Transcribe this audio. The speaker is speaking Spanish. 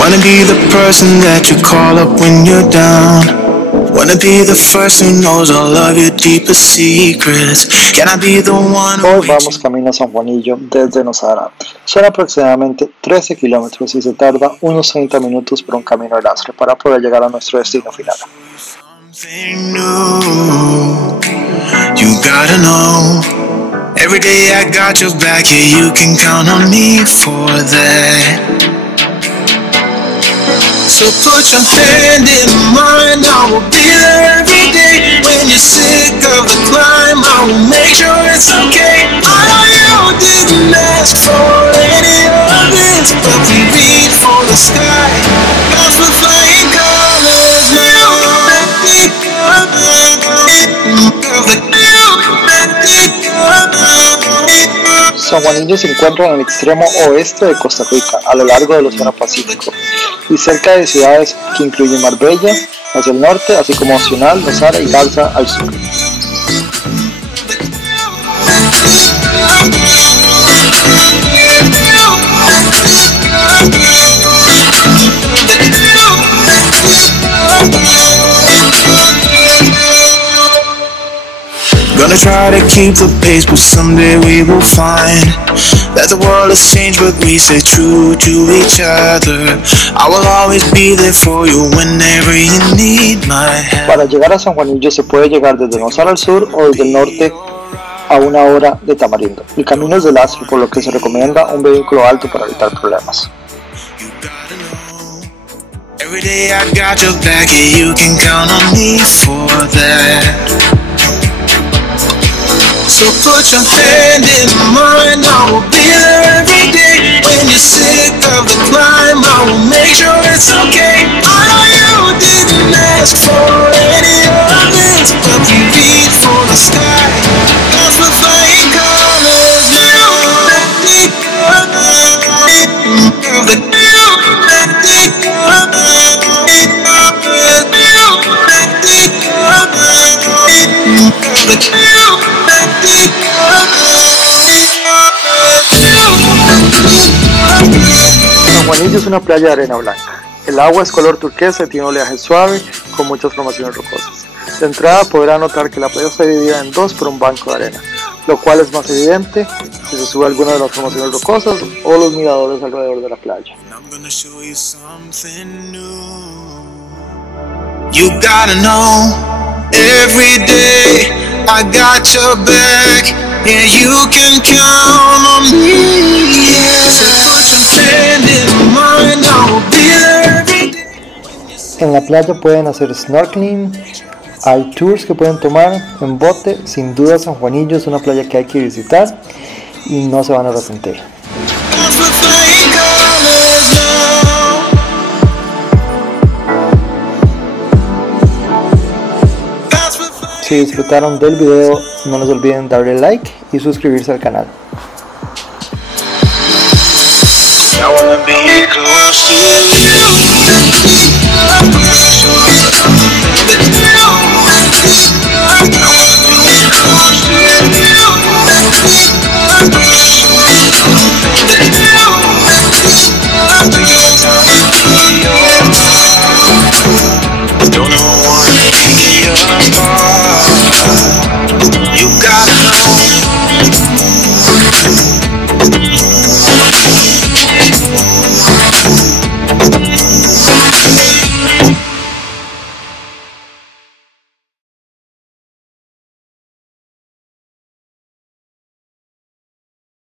Wanna be the person that you call up when you're down. Wanna be the first who knows all of your deepest secrets. Can I be the one? Hoy vamos camino a San Juanillo desde Nosara. Son aproximadamente 13 kilómetros y se tarda unos 30 minutos por un camino de lastre para poder llegar a nuestro destino final. You gotta know. Every day I got your back, yeah, you can count on me for that. So put your hand in mine, I will be there every day. When you're sick of the climb, I will make sure it's okay. I know you didn't ask for any of this, but we reach for the sky. Cause we're flying colors now. San Juanillo se encuentra en el extremo oeste de Costa Rica, a lo largo del Océano Pacífico, y cerca de ciudades que incluyen Marbella hacia el norte, así como Nacional, Nosara y Garza al sur. Gonna try to keep the pace, but someday we will find that the world has changed, but we stay true to each other. I will always be there for you whenever you need my help. Para llegar a San Juanillo se puede llegar desde Nosara al sur o desde el norte a 1 hora de Tamarindo. El camino es de lastre, por lo que se recomienda un vehículo alto para evitar problemas. Every day I got your back, yeah, you can count on me for that. So put your hand in mine, I will be there every day. When you're sick of the climb, I will make sure it's okay. I know you didn't ask for any of this, but we reach for the sky. Cause we're flying colors now. San Juanillo es una playa de arena blanca. El agua es color turquesa y tiene un oleaje suave con muchas formaciones rocosas. De entrada podrá notar que la playa está dividida en dos por un banco de arena, lo cual es más evidente si se sube a alguna de las formaciones rocosas o los miradores alrededor de la playa. You gotta know, every day I got your back, yeah, you can count on me, yeah. So put your hand in mine, I will be there every day. En la playa pueden hacer snorkeling, hay tours que pueden tomar en bote. Sin duda San Juanillo es una playa que hay que visitar y no se van a arrepentir. Si disfrutaron del video, no nos olviden darle like y suscribirse al canal. I wanna be close to